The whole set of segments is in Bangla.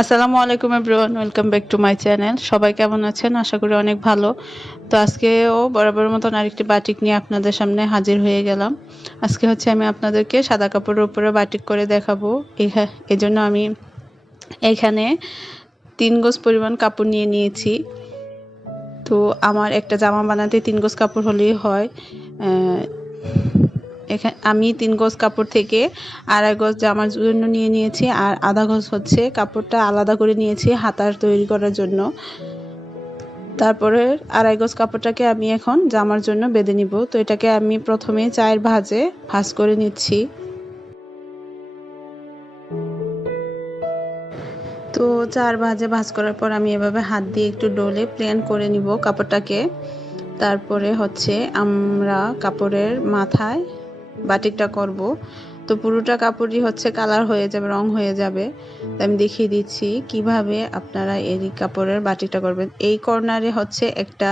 আসসালামু আলাইকুম everyone, welcome back to my channel. সবাই কেমন আছেন? আশা করি অনেক ভালো। তো আজকেও বরাবরের মতন আরেকটি বাটিক নিয়ে আপনাদের সামনে হাজির হয়ে গেলাম। আজকে হচ্ছে আমি আপনাদেরকে সাদা কাপড়ের উপরে বাটিক করে দেখাবো। এজন্য আমি এখানে 3 গজ পরিমাণ কাপড় নিয়ে নিয়েছি। তো আমার একটা জামা বানাতে 3 গজ কাপড় হলেই হয়। এখানে আমি 3 গজ কাপড় থেকে 2.5 গজ জামার জন্য নিয়ে নিয়েছি, আর আধা গজ হচ্ছে কাপড়টা আলাদা করে নিয়েছি হাতার তৈরি করার জন্য। তারপরে 2.5 গজ কাপড়টাকে আমি এখন জামার জন্য বেঁধে নিব। তো এটাকে আমি প্রথমে 4 ভাঁজে ভাঁজ করে নিচ্ছি। তো 4 ভাঁজে ভাঁজ করার পর আমি এভাবে হাত দিয়ে একটু ডলে প্লেন করে নিব কাপড়টাকে। তারপরে হচ্ছে আমরা কাপড়ের মাথায় বাটিকটা করব। তো পুরোটা কাপড়ই হচ্ছে কালার হয়ে যাবে, রং হয়ে যাবে। তো আমি দেখিয়ে দিচ্ছি কিভাবে আপনারা এই কাপড়ের বাটিকটা করবেন। এই কর্নারে হচ্ছে একটা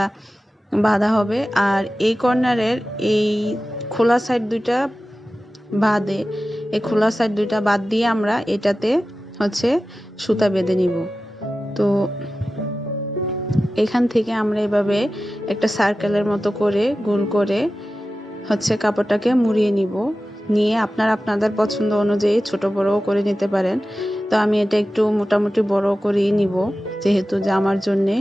বাঁধা হবে, আর এই কর্নারের এই খোলা সাইড দুইটা বাদে, এই খোলা সাইড দুইটা বাদ দিয়ে আমরা এটাতে হচ্ছে সুতা বেঁধে নিব। তো এখান থেকে আমরা এভাবে একটা সার্কেলের মতো করে গোল করে হচ্ছে কাপড়টাকে মুড়িয়ে নিব। নিয়ে আপনারা আপনাদের পছন্দ অনুযায়ী ছোট বড়ও করে নিতে পারেন। তো আমি এটা একটু মোটামুটি বড় করেই নিব, যেহেতু জামার জন্যে।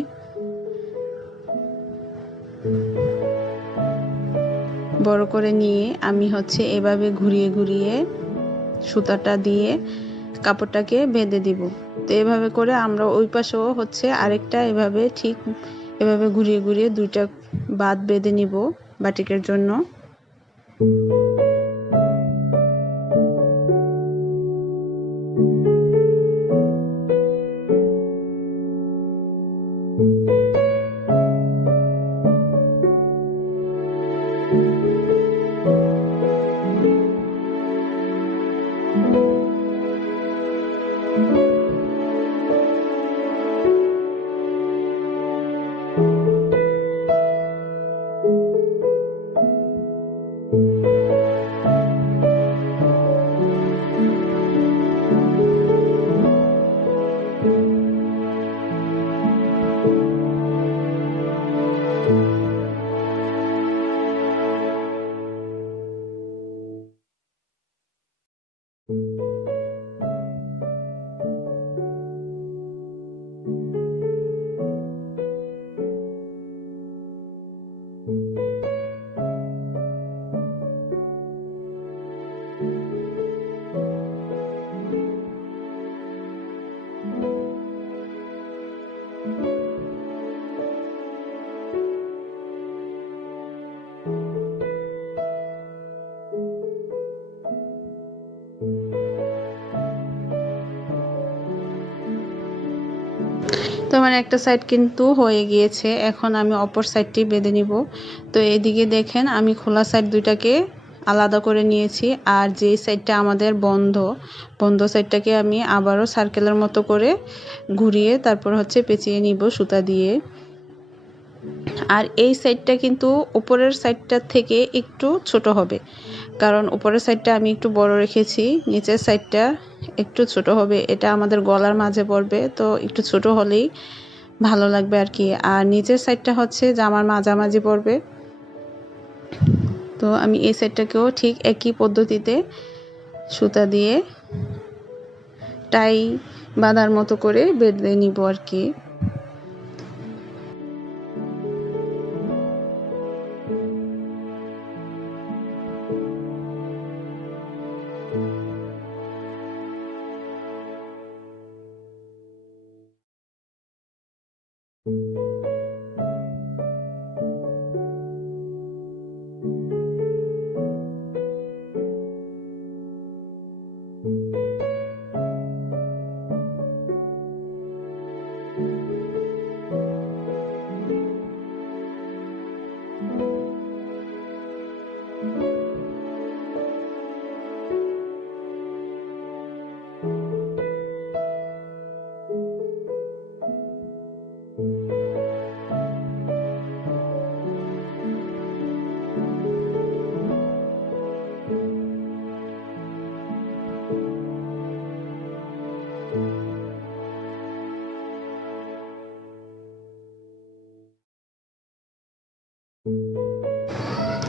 বড় করে নিয়ে আমি হচ্ছে এভাবে ঘুরিয়ে ঘুরিয়ে সুতাটা দিয়ে কাপড়টাকে বেঁধে দিব। তো এভাবে করে আমরা ওই পাশেও হচ্ছে আরেকটা এভাবে ঠিক এভাবে ঘুরিয়ে ঘুরিয়ে দুইটা বাঁধ বেঁধে নিব বাটিকের জন্য। তো আমার একটা সাইড কিন্তু হয়ে গিয়েছে, এখন আমি অপর সাইডটি বেঁধে নিব। তো এদিকে দেখেন আমি খোলা সাইড দুইটাকে আলাদা করে নিয়েছি, আর যে সাইডটা আমাদের বন্ধ বন্ধ সাইডটাকে আমি আবারও সার্কেলের মতো করে ঘুরিয়ে তারপর হচ্ছে পেঁচিয়ে নিব সুতা দিয়ে। আর এই সাইডটা কিন্তু উপরের সাইডটার থেকে একটু ছোট হবে, কারণ উপরের সাইডটা আমি একটু বড় রেখেছি, নিচের সাইডটা একটু ছোট হবে। এটা আমাদের গলার মাঝে পড়বে, তো একটু ছোট হলেই ভালো লাগবে আর কি। আর নিচের সাইডটা হচ্ছে জামার মাঝামাঝি পড়বে। তো আমি এই সাইডটাকেও ঠিক একই পদ্ধতিতে সুতা দিয়ে টাই বাঁধার মতো করে বেঁধে নিব আর কি।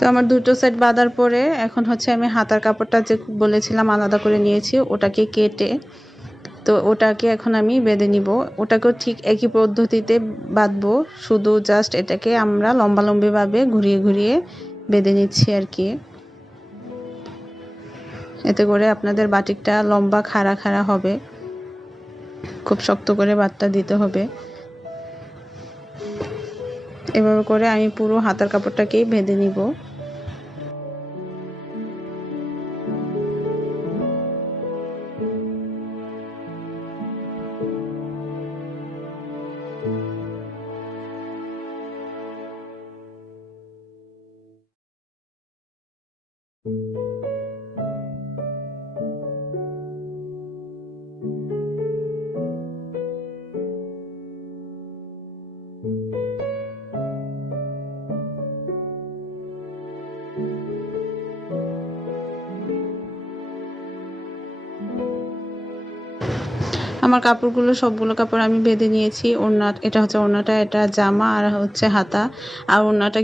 তো আমার দুটো সাইড বাঁধার পরে এখন হচ্ছে আমি হাতার কাপড়টা যে বলেছিলাম আলাদা করে নিয়েছি ওটাকে কেটে তো ওটাকে এখন আমি বেঁধে নিব। ওটাকেও ঠিক একই পদ্ধতিতে বাঁধবো, শুধু জাস্ট এটাকে আমরা লম্বালম্বিভাবে ঘুরিয়ে ঘুরিয়ে বেঁধে নিচ্ছি আর কি। এতে করে আপনাদের বাটিকটা লম্বা খাড়া খাড়া হবে। খুব শক্ত করে বাটটা দিতে হবে। এভাবে করে আমি পুরো হাতার কাপড়টাকেই বেঁধে নিব। আমার কাপড়গুলো সবগুলো কাপড় আমি বেঁধে নিয়েছি। ওড়না, এটা হচ্ছে ওড়নাটা, এটা জামা আর হচ্ছে হাতা। আর ওড়নাটা